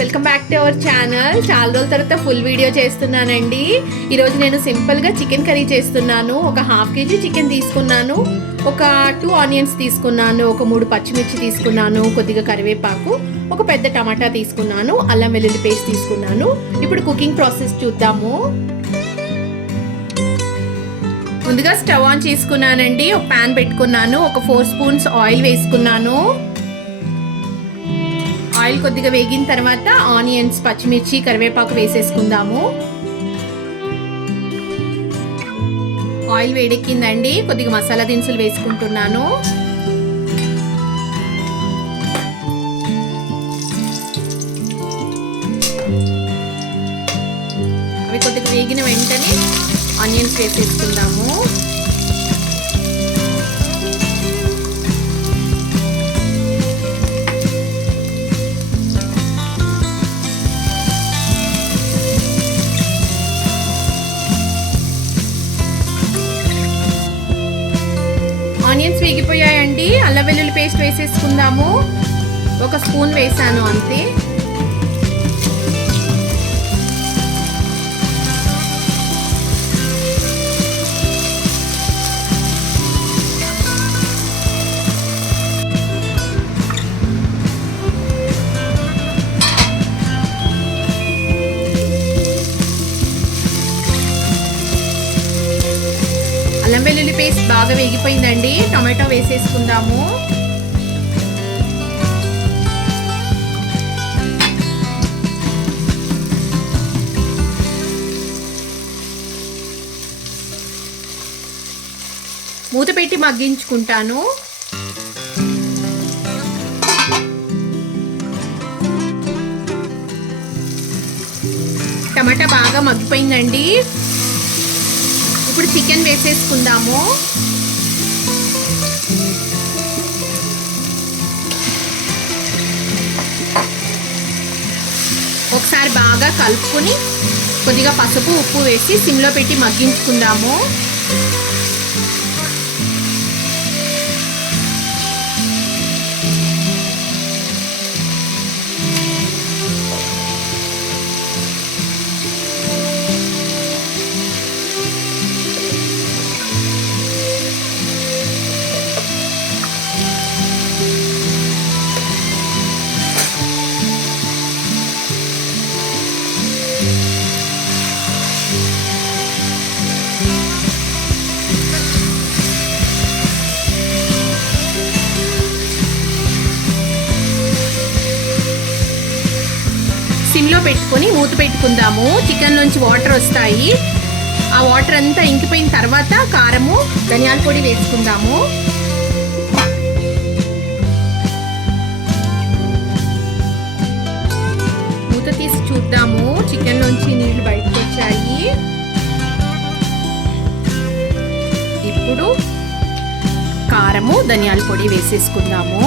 Welcome back to our channel. చాలా రోజుల తర్వాత ఫుల్ వీడియో చేస్తున్నానండి. ఈరోజు నేను సింపుల్గా చికెన్ కర్రీ చేస్తున్నాను. ఒక హాఫ్ కేజీ చికెన్ తీసుకున్నాను, ఒక 2 ఆనియన్స్ తీసుకున్నాను, ఒక 3 పచ్చిమిర్చి తీసుకున్నాను, కొద్దిగా కరివేపాకు, ఒక పెద్ద టమాటా తీసుకున్నాను, అల్లం వెల్లుల్లి పేస్ట్ తీసుకున్నాను. ఇప్పుడు కుకింగ్ ప్రాసెస్ చూద్దాము. ముందుగా స్టవ్ ఆన్ చేసుకున్నానండి. ఒక ప్యాన్ పెట్టుకున్నాను, ఒక 4 స్పూన్స్ ఆయిల్ వేసుకున్నాను. ఆయిల్ కొద్దిగా వేగిన తర్వాత ఆనియన్స్, పచ్చిమిర్చి, కరివేపాకు వేసేసుకుందాము. ఆయిల్ వేడెక్కిందండి, కొద్దిగా మసాలా దినుసులు వేసుకుంటున్నాను. అవి కొద్దిగా వేగిన వెంటనే ఆనియన్స్ వేసేసుకుందాము. ఆనియన్స్ వేగిపోయాయండి. అల్లం వెల్లుల్లి పేస్ట్ వేసేసుకుందాము. 1 స్పూన్ వేసాను అంతే. అల్లం వెల్లుల్లి పేస్ట్ బాగా వేగిపోయిందండి. టమాటో వేసేసుకుందాము. మూత పెట్టి మగ్గించుకుంటాను. టమాటా బాగా మగ్గిపోయిందండి. ఇప్పుడు చికెన్ వేసేసుకుందాము. ఒకసారి బాగా కలుపుకొని కొద్దిగా పసుపు, ఉప్పు వేసి సిమ్లో పెట్టి మగ్గించుకుందాము. సిమ్లో పెట్టుకొని మూత పెట్టుకుందాము. చికెన్ నుంచి వాటర్ వస్తాయి. ఆ వాటర్ అంతా ఇంకిపోయిన తర్వాత కారము, ధనియాల పొడి వేసుకుందాము. మూత తీసి చూద్దాము. చికెన్ నుంచి నీళ్లు బయటకు వచ్చాయి. ఇప్పుడు కారము, ధనియాల పొడి వేసేసుకుందాము.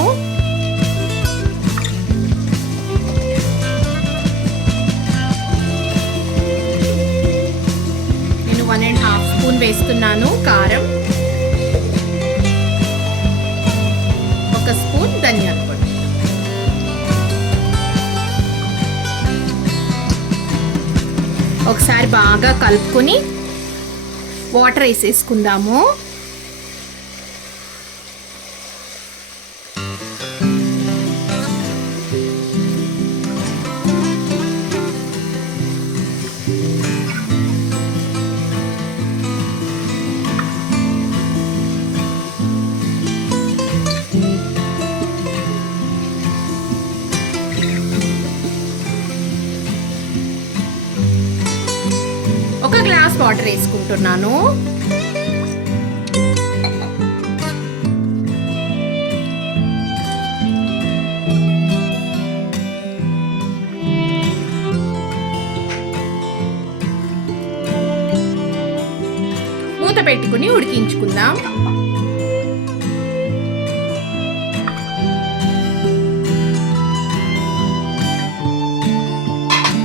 నేను 1.5 స్పూన్ వేస్తున్నాను కారం, 1 స్పూన్ ధనియాల పొడి. ఒకసారి బాగా కలుపుకొని వాటర్ వేసేసుకుందాము. ఒక గ్లాస్ వాటర్ వేసుకుంటున్నాను. మూత పెట్టుకుని ఉడికించుకుందాం.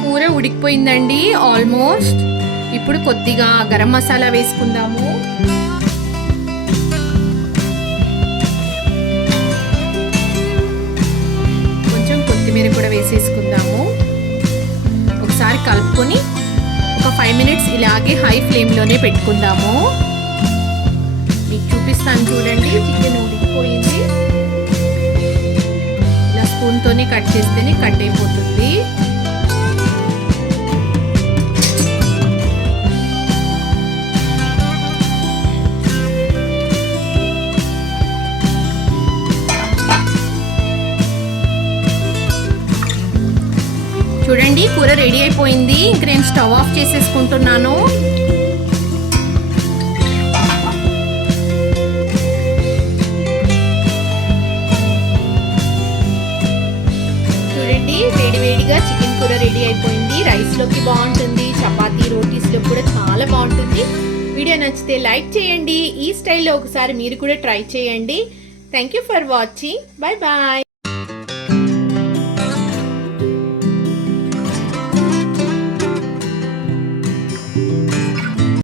కూర ఉడికిపోయిందండి ఆల్మోస్ట్. ఇప్పుడు కొద్దిగా గరం మసాలా వేసుకుందాము. కొంచెం కొత్తిమీర కూడా వేసేసుకుందాము. ఇలాగే హై ఫ్లేమ్లోనే పెట్టుకుందాము. మీకు చూపిస్తాను చూడండి. చికెన్ ఉడికిపోయింది. ఇలా స్పూన్తోనే కట్ చేస్తేనే కట్ అయిపోతుంది. చూడండి కూర రెడీ అయిపోయింది. ఇంక నేను స్టవ్ ఆఫ్ చేసేసుకుంటున్నాను. చూడండి వేడివేడిగా చికెన్ కూర రెడీ అయిపోయింది. రైస్లోకి బాగుంటుంది, చపాతీ రోటీస్లో కూడా చాలా బాగుంటుంది. వీడియో నచ్చితే లైక్ చేయండి. ఈ స్టైల్లో ఒకసారి మీరు కూడా ట్రై చేయండి. Thank you for watching. Bye bye.